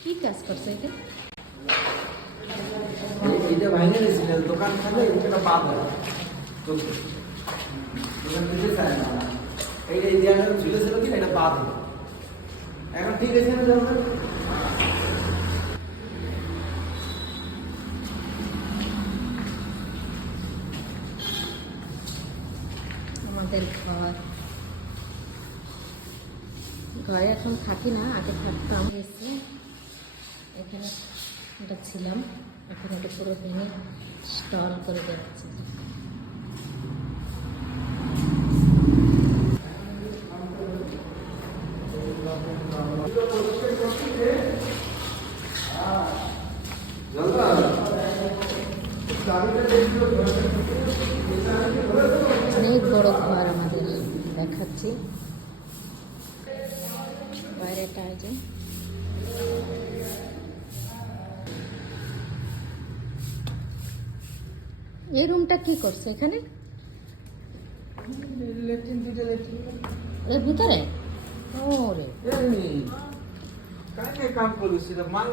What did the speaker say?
কি কাজ করছে এটা? এটা ভাঙে গেছিল দোকান খালে এটা বাদ হয় চলছে দোকান দিতে চায় না এই দেয়ালে ঝুলেছিল কি এটা বাদ হয় এখন ঠিক আছে না যাবে আমাদের ঘরে এখন থাকি না, আগে থাকতাম। এসে এখানে এটা ছিলাম, এখন এটা পুরো ভেঙে স্টল করে দেওয়া অনেক বড় ঘর আমাদের, দেখাচ্ছি বাইরেটা। যে এই রুমটা কি করছে এখানে? এর ভিতরে ওরে কাকে কাম করিস মাল